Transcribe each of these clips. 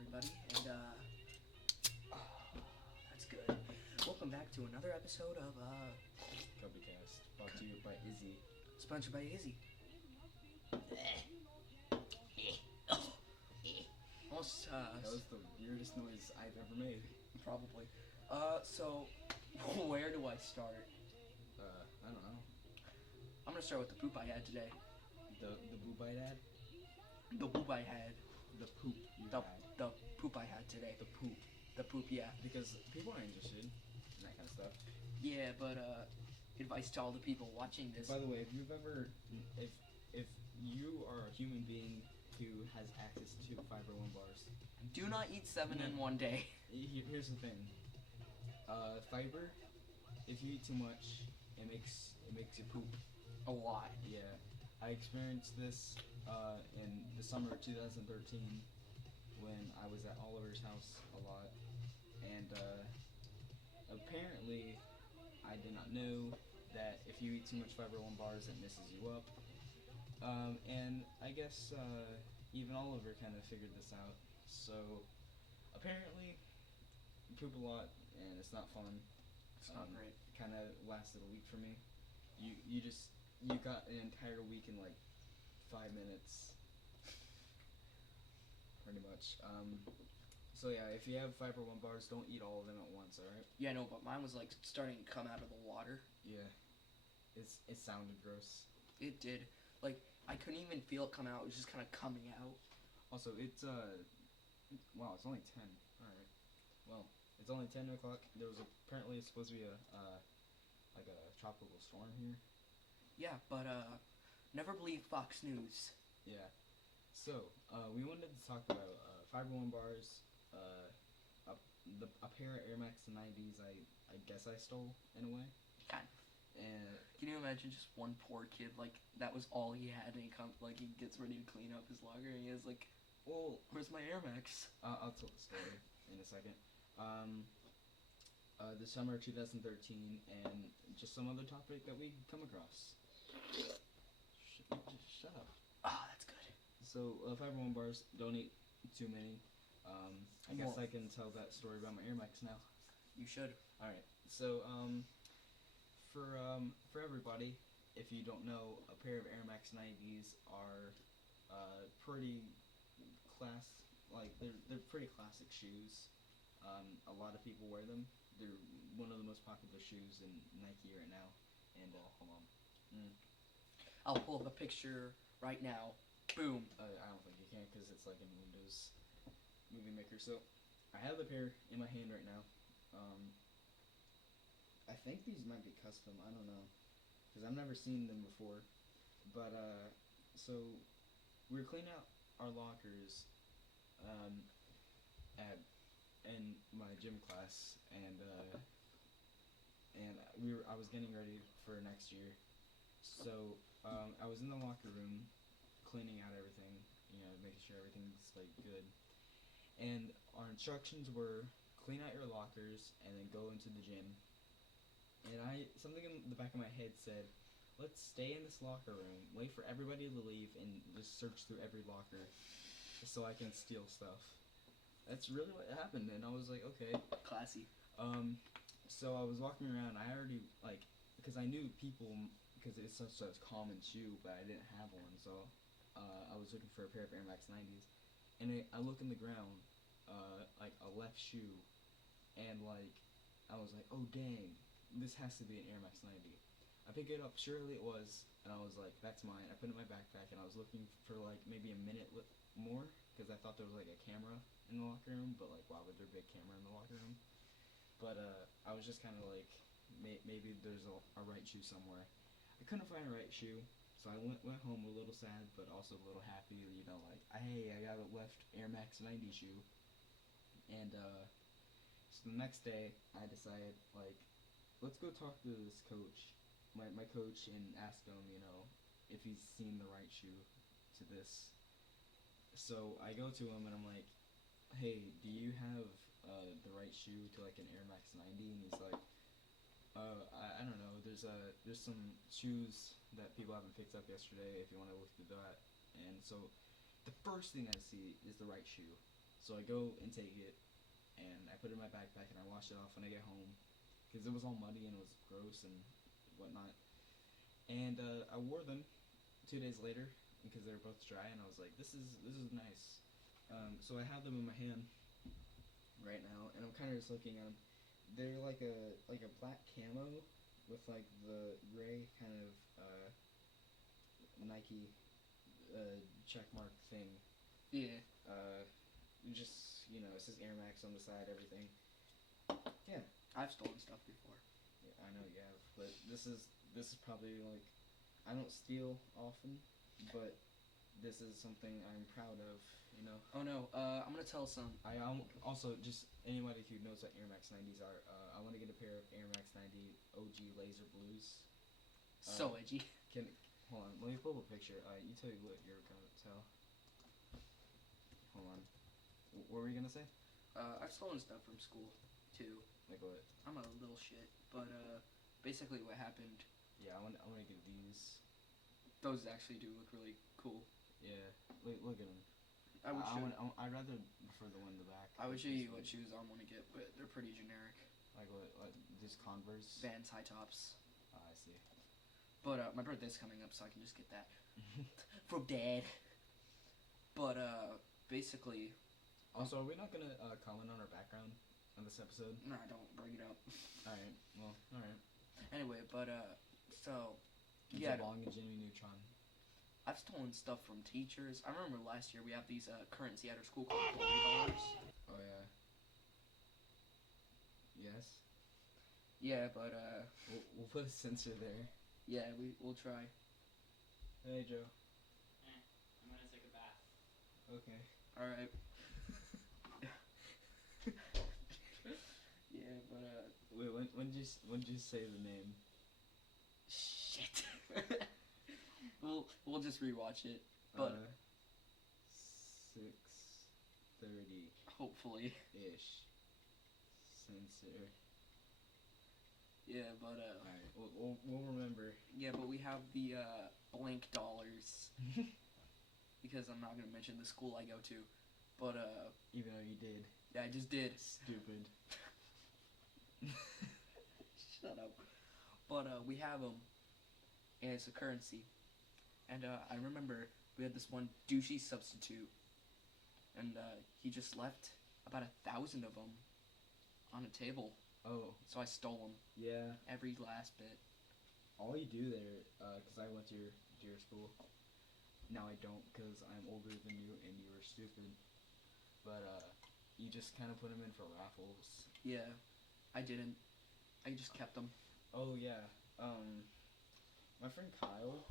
everybody, and that's good. Welcome back to another episode of CubbyCast, brought to you by Izzy. sponsored by Izzy. Almost That was the weirdest noise I've ever made. probably. So where do I start? I don't know. I'm gonna start with the poop I had today. The poop I had? The poop I had. The poop you The had. the poop I had today. The poop. The poop, yeah. Because people are interested in that kind of stuff. Yeah, but advice to all the people watching this. By the way, if you've ever, if you are a human being who has access to Fiber One bars, Do not eat 7 in one day. here's the thing. Fiber, if you eat too much, it makes you poop. A lot. Yeah, I experienced this in the summer of 2013 when I was at Oliver's house a lot, and apparently I did not know that if you eat too much Fiber One bars, it messes you up. And I guess even Oliver kind of figured this out. So apparently, you poop a lot, and it's not fun. It's not great. Kind of lasted a week for me. You got an entire week in like 5 minutes, pretty much. So yeah, if you have Fiber One bars, don't eat all of them at once. All right? Yeah, no, but mine was like starting to come out of the water. Yeah, it sounded gross. It did. Like, I couldn't even feel it come out. It was just kind of coming out. Also, it's wow, it's only 10. All right. Well, it's only 10 o'clock. There was apparently supposed to be like a tropical storm here. Yeah, but never believe Fox News. Yeah. So, we wanted to talk about Fiber One bars, a pair of Air Max 90s I guess I stole in a way. Kind of. And Can you imagine just one poor kid, like, that was all he had, and he gets ready to clean up his locker, and he has like, well, where's my Air Max? I'll tell the story in a second. The summer of 2013 and just some other topic that we come across. Just shut up. Ah, that's good. So, Fiber One bars, don't eat too many. I guess More. I can tell that story about my Air Max now. You should. Alright, so, for everybody, if you don't know, a pair of Air Max 90s are, pretty they're pretty classic shoes. A lot of people wear them. They're one of the most popular shoes in Nike right now. And, hold on. I'll pull up a picture right now. Boom. I don't think you can because it's like in Windows Movie Maker. So I have the pair in my hand right now. I think these might be custom. I don't know because I've never seen them before. But so we were cleaning out our lockers in my gym class, and I was getting ready for next year. So I was in the locker room cleaning out everything, making sure everything's like good. And our instructions were clean out your lockers and then go into the gym. And something in the back of my head said, let's stay in this locker room, wait for everybody to leave, and just search through every locker so I can steal stuff. That's really what happened, and I was like, okay. Classy. So I was walking around, I already, because I knew people, because it's such a common shoe, but I didn't have one, so I was looking for a pair of Air Max 90s, and I look in the ground, like a left shoe, and I was like, oh dang, this has to be an Air Max 90. I pick it up, surely it was, and I was like, that's mine. I put it in my backpack, and I was looking for like maybe a minute more, because I thought there was like a camera in the locker room, but like, why would there be a camera in the locker room? But I was just kind of like, maybe there's a right shoe somewhere. I couldn't find a right shoe, so I went home a little sad, but also a little happy, like, hey, I got a left Air Max 90 shoe. And so the next day, I decided, like, let's go talk to this coach, my coach, and ask him, if he's seen the right shoe to this. So I go to him, and I'm like, hey, do you have the right shoe to like an Air Max 90? And he's like, I don't know. There's some shoes that people haven't picked up yesterday. If you want to look through that. And so, the first thing I see is the right shoe. So I go and take it, and I put it in my backpack, and I wash it off when I get home, because it was all muddy and it was gross and whatnot. And I wore them 2 days later because they were both dry, and I was like, this is nice. So I have them in my hand right now, and I'm kind of just looking at them. They're like a black camo with like the gray kind of Nike check mark thing. Yeah. Just it says Air Max on the side, everything. Yeah. I've stolen stuff before. Yeah, I know you have, but this is probably like, I don't steal often, but this is something I'm proud of. Oh no. I'm gonna tell some. I also, just anybody who knows what Air Max 90s are, I want to get a pair of Air Max 90 OG Laser Blues. So edgy. Hold on, let me pull up a picture. You tell me what you're gonna tell. Hold on. What were you gonna say? I've stolen stuff from school too. Like what? I'm a little shit, but basically what happened. Yeah, I want to get these. Those actually do look really cool. Yeah, look at them. I'd rather prefer the one in the back. I would show you what shoes I want to get, but they're pretty generic. Like what? Like just Converse? Vans high tops. Oh, I see. But my birthday's coming up, so I can just get that from Dad. But basically. Also, are we not gonna comment on our background on this episode? Nah, don't bring it up. All right. Well, all right. Anyway, but so. It's yeah. a long and Jimmy Neutron. I've stolen stuff from teachers. I remember last year we have these currency at our school called $40. Oh yeah. Yes. Yeah, but we'll put a sensor there. Yeah, we'll try. Hey Joe. I'm gonna take a bath. Okay. All right. Yeah, but wait, when did you say the name? Shit. We'll just rewatch it. But 6:30 hopefully ish. Censor. Yeah, but alright, we'll remember. Yeah, but we have the blank dollars because I'm not gonna mention the school I go to, but even though you did. Yeah, I just did. Stupid. Shut up. But we have them, and it's a currency. And I remember we had this one douchey substitute, and he just left about 1,000 of them on a table. Oh. So I stole them. Yeah. Every last bit. All you do there, because I went to your school. Now I don't, because I'm older than you and you were stupid. But you just kind of put them in for raffles. Yeah. I didn't. I just kept them. Oh yeah. My friend Kyle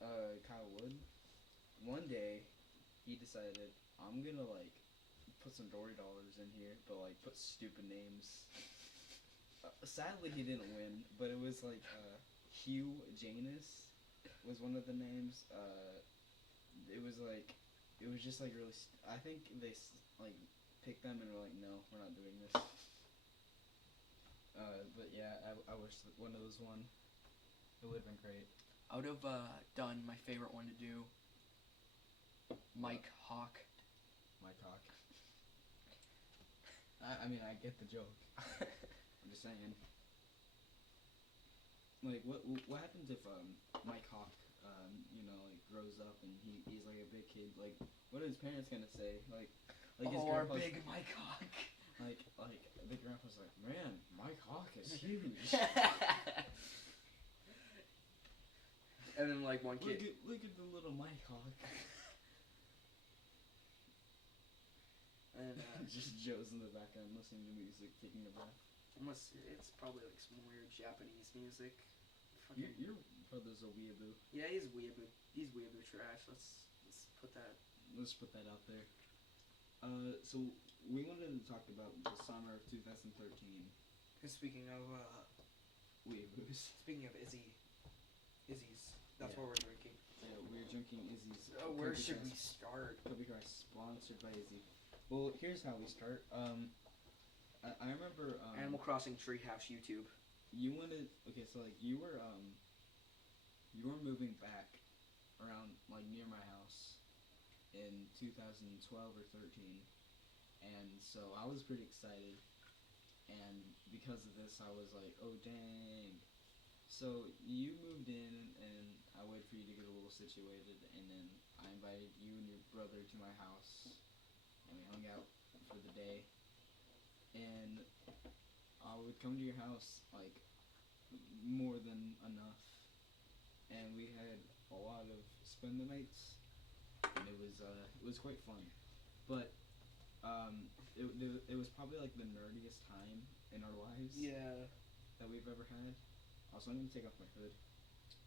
Wood, one day he decided, I'm gonna like put some $40 in here, but like put stupid names. Sadly he didn't win, but it was like Hugh Janus was one of the names. It was just like really I think they like picked them and were like, no, we're not doing this. But yeah, I wish that one of those won. It would have been great. I would have done my favorite one to do. Mike Hawk. Mike Hawk. I mean, I get the joke. I'm just saying. Like, what happens if Mike Hawk, like grows up and he's like a big kid? Like, what are his parents gonna say? Like his our grandpa's big Mike Hawk. Like the grandpa's like, man, Mike Hawk is huge. And then like one kid. Look at the little Mike Hawk. And just Joe's in the background listening to music, taking a breath. Unless it's probably like some weird Japanese music. Your brother's a weeaboo. Yeah, he's weeaboo. He's weeaboo trash. Let's put that. Let's put that out there. So we wanted to talk about the summer of 2013. Speaking of weeaboos. Speaking of Izzy's. That's what we're drinking. Yeah, we're drinking Izzy's. Where should we start? CubbyCast, sponsored by Izzy. Well, here's how we start. I remember Animal Crossing Treehouse YouTube. You wanted so like you were moving back around like near my house in 2012 or 13, And so I was pretty excited. And because of this, I was like, oh dang. So you moved in, and I waited for you to get a little situated, and then I invited you and your brother to my house, and we hung out for the day. And I would come to your house like more than enough, and we had a lot of spend the nights, and it was quite fun. But it was probably like the nerdiest time in our lives Yeah, that we've ever had. Also, I'm gonna take off my hood.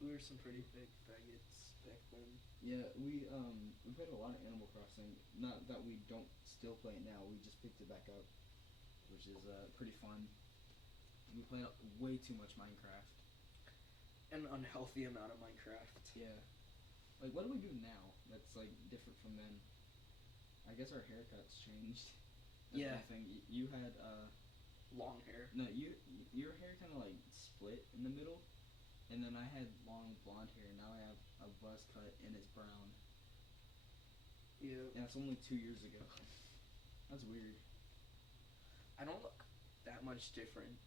we were some pretty big faggots back then. Yeah, we played a lot of Animal Crossing. Not that we don't still play it now. We just picked it back up, which is pretty fun. We played way too much Minecraft. An unhealthy amount of Minecraft. Yeah. Like, what do we do now that's like different from then? I guess our haircuts changed. That's Yeah. one thing. You had Long hair. no, your hair kind of like split in the middle, and then I had long blonde hair. Now I have a buzz cut and it's brown. Yeah. And that's only 2 years ago. That's weird. I don't look that much different.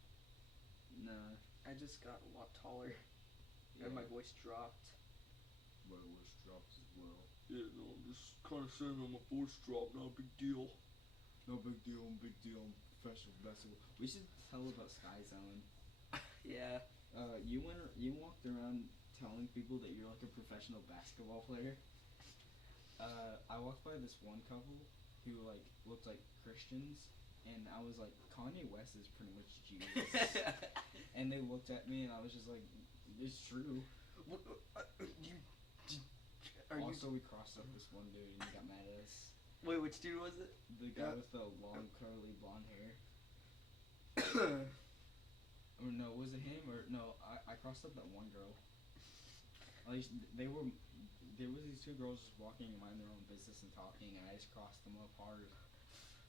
Nah. I just got a lot taller. Yeah. And my voice dropped. My voice drops as well. Yeah, no, I'm just kind of saying my voice dropped. Not a big deal. No big deal. Big deal. Professional basketball. We should tell about Sky Zone. Yeah. You walked around telling people that you're like a professional basketball player. I walked by this one couple who like looked like Christians, and I was like, Kanye West is pretty much Jesus. And they looked at me, and I was just like, it's true. Also, we crossed up this one dude, and he got mad at us. Wait, which dude was it? The guy with the long curly blonde hair. Or no, was it him or no? I crossed up that one girl. At least there was these two girls just walking and minding their own business and talking, and I just crossed them up hard.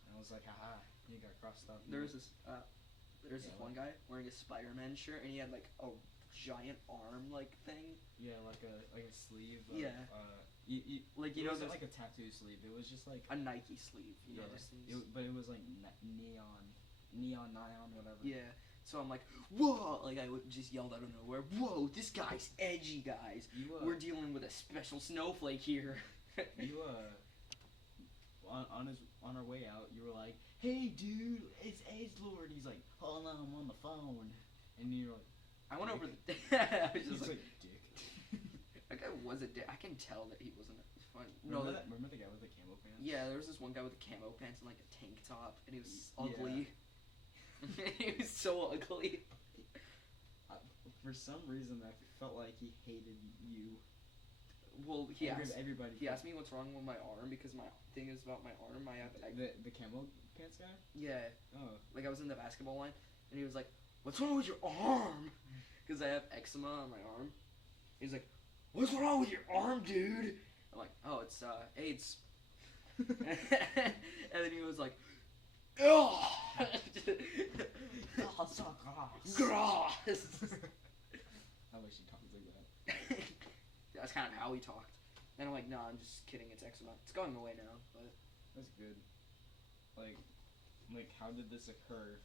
And I was like, haha, you got crossed up. There's this this Yeah, one guy wearing a Spider-Man shirt, and he had like a giant arm like thing. Yeah, like a sleeve. Of, Yeah. Like, you it know, wasn't there's like a tattoo sleeve. It was just like a Nike sleeve. You know yeah, those things? but it was like neon, whatever. Yeah. So I'm like, whoa! Like I would just yelled out of nowhere, whoa! This guy's edgy, guys. We're dealing with a special snowflake here. You on our way out, you were like, hey dude, it's Edgelord. He's like, hold on, I'm on the phone. And you're like, I went over the. I was he's just like, like, dick. that guy was a dick. I can tell that he wasn't fun. Remember the guy with the camo pants? Yeah, there was this one guy with the camo pants and like a tank top, and he was Yeah. ugly. He was so ugly. For some reason, I felt like he hated you. Well, Everybody. he asked me what's wrong with my arm because my thing is about my arm. I have the camo pants guy. yeah, Oh. like I was in the basketball line, and he was like, "What's wrong with your arm?" Because I have eczema on my arm. He's like, "What's wrong with your arm, dude?" I'm like, "Oh, it's AIDS." And then he was like, "Ugh." Oh, so gross. Gross. I wish he talked like that. That's kind of how he talked. And I'm like, "No, I'm just kidding. It's eczema. It's going away now." But That's good. Like, how did this occur?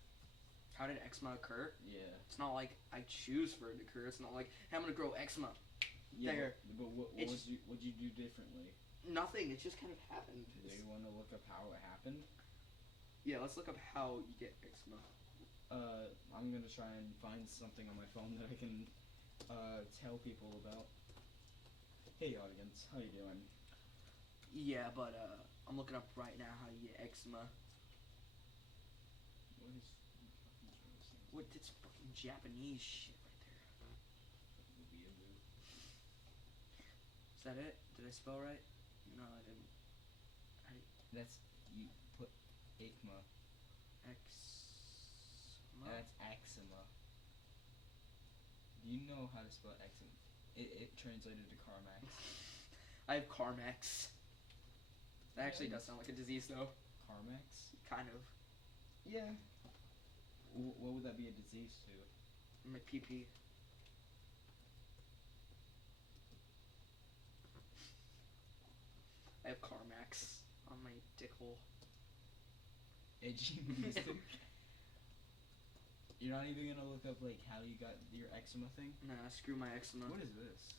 how did eczema occur? Yeah. It's not like I choose for it to occur. It's not like, hey, I'm gonna grow eczema. Yeah. There. But what what'd you do differently? Nothing. It just kind of happened. Do you want to look up how it happened? Yeah, let's look up how you get eczema. I'm gonna try and find something on my phone that I can tell people about. Hey audience, how you doing? Yeah, but I'm looking up right now how you get eczema. What is fucking Travis thing? What? It's fucking Japanese shit right there. Weeaboo. Is that it? Did I spell right? No, I didn't. That's you put eczema. Eczema. That's eczema. Do you know how to spell eczema? It translated to Carmax. I have Carmex. That actually does sound like a disease, though. Carmax? Kind of. Yeah. What would that be a disease to? My PP. I have Carmax on my dick hole. Edgy music. You're not even gonna look up like how you got your eczema thing? Nah, screw my eczema. What is this?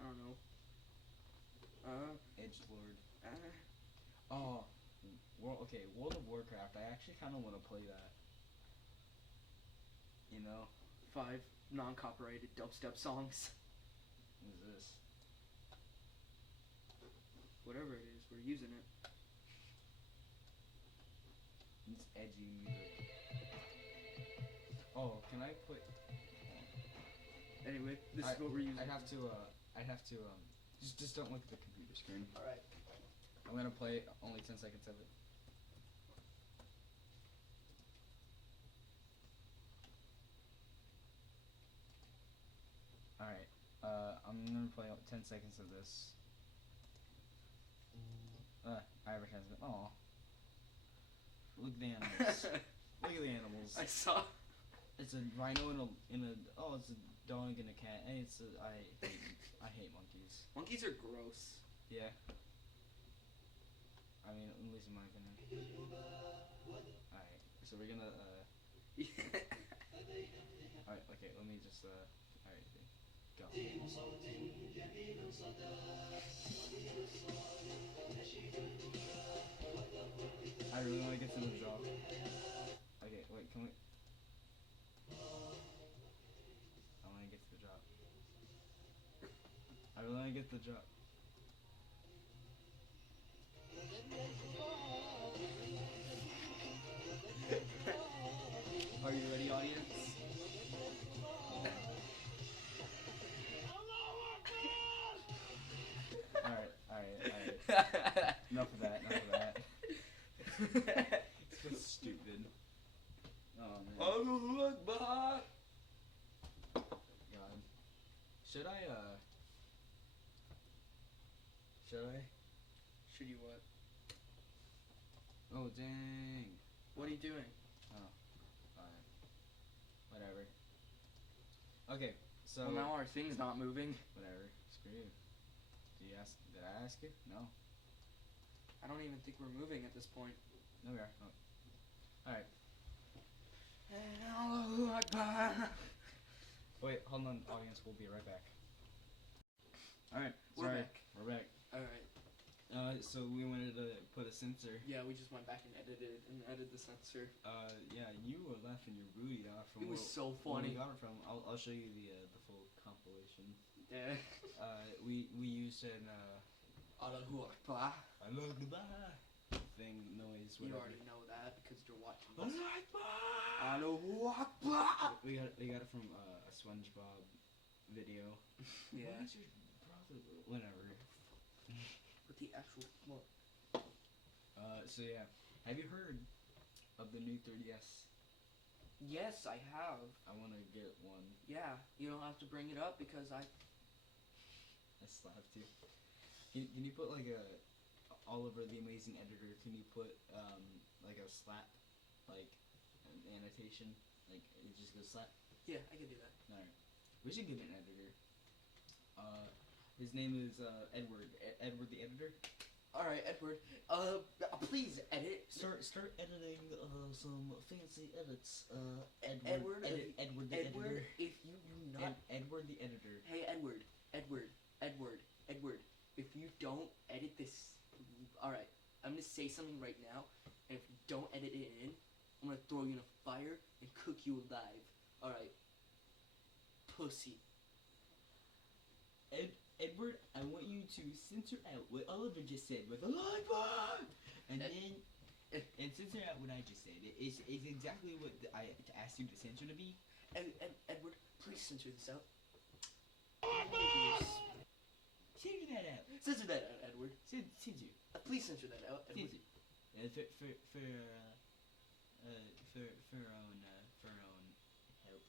I don't know. Edgelord. Oh, World of Warcraft. I actually kind of want to play that. You know? 5 non-copyrighted dubstep songs. What is this? Whatever it is, we're using it. It's edgy music. Oh, can I put? Anyway, this is what we're using. I'd have to. Just don't look at the computer screen. All right. I'm gonna play only 10 seconds of it. Alright, I'm gonna play 10 seconds of this. Advertisement. Aw. Look at the animals. Look at the animals. I saw. It's a rhino in a. Oh, it's a dog and a cat. And it's a. I hate monkeys. Monkeys are gross. Yeah. I mean, at least in my opinion. Alright, so we're gonna. Alright, okay, let me just. Alright, go. I really want to get to the drop. Okay, wait, can we? I want to get to the drop. I really want to get the drop. Are you ready, audience? Alright. Enough of that. It's stupid. Oh man. Allahu Akbar. God. Should I? Should you what? Oh dang. What are you doing? Oh. Alright. Whatever. Okay, so. Well, now our thing's not moving. Whatever. Screw you. Did I ask you? No. I don't even think we're moving at this point. No, we are. Oh. Alright. Allahu Akbar. Wait, hold on, audience. We'll be right back. Alright, We're sorry. back. We're back. Alright. So we wanted to put a censor. Yeah, we just went back and edited the censor. Yeah, you were laughing your booty off from It was so where funny. we got it from. I'll show you the full compilation. Yeah. We used an Allahu Akbar. Allah Akbar thing noise. You Whatever. already know that because you're watching. Allah Akbar. Allahu Akbar. We got it from a SpongeBob video. Yeah. What is your brother? Whatever. With the actual what? So yeah, have you heard of the new 3DS? Yes, I have. I want to get one. Yeah, you don't have to bring it up because I. I still have to. Can you put like a Oliver the Amazing Editor? Can you put like a slap, like an annotation, like it just goes slap? Yeah, I can do that. All right, we should get an editor. His name is Edward. Edward the Editor. All right, Edward. Please edit. Start editing some fancy edits. Edward. Edward the Edward, Editor. if you do not. Edward the Editor. Hey, Edward. If you don't edit this, all right. I'm gonna say something right now, and if you don't edit it in, I'm gonna throw you in a fire and cook you alive. All right. Pussy. Edward, I want you to censor out what Oliver just said with a live bar, and then censor out what I just said. It's exactly what I asked you to censor to be. Edward, please censor this out. Censor that out. Censor that out, Edward. Censor. Please censor that out, Edward. Censor. For our own help.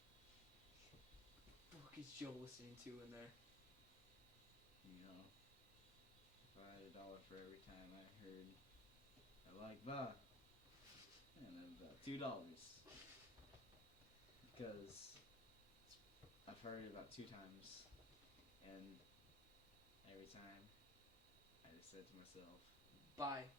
Fuck is Joe listening to in there? You know, if I had $1 for every time I heard I like that, and then about $2 because I've heard it about 2 times, and every time I just said to myself, Bye.